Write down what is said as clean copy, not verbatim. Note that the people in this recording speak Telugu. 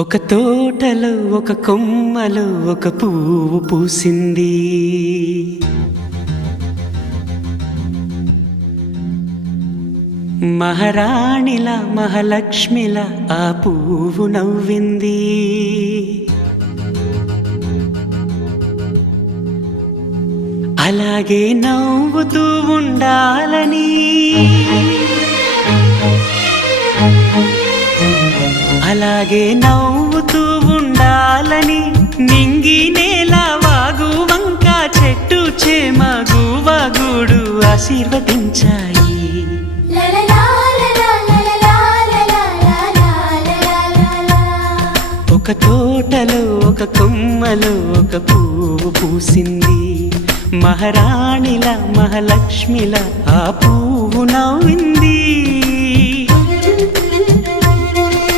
ఒక తోటలో ఒక కొమ్మలో ఒక పువ్వు పూసింది. మహారాణిలా మహాలక్ష్మిలా ఆ పువ్వు నవ్వింది. అలాగే నవ్వుతూ ఉండాలని, అలాగే నవ్వుతూ ఉండాలని నింగి నేల వాగు వంక చెట్టు చేమ గువగూడు ఆశీర్వదించాయి. ఒక తోటలో ఒక కొమ్మలో ఒక పువ్వు పూసింది. మహారాణిలా మహాలక్ష్మిలా ఆ పువ్వు నవ్వింది.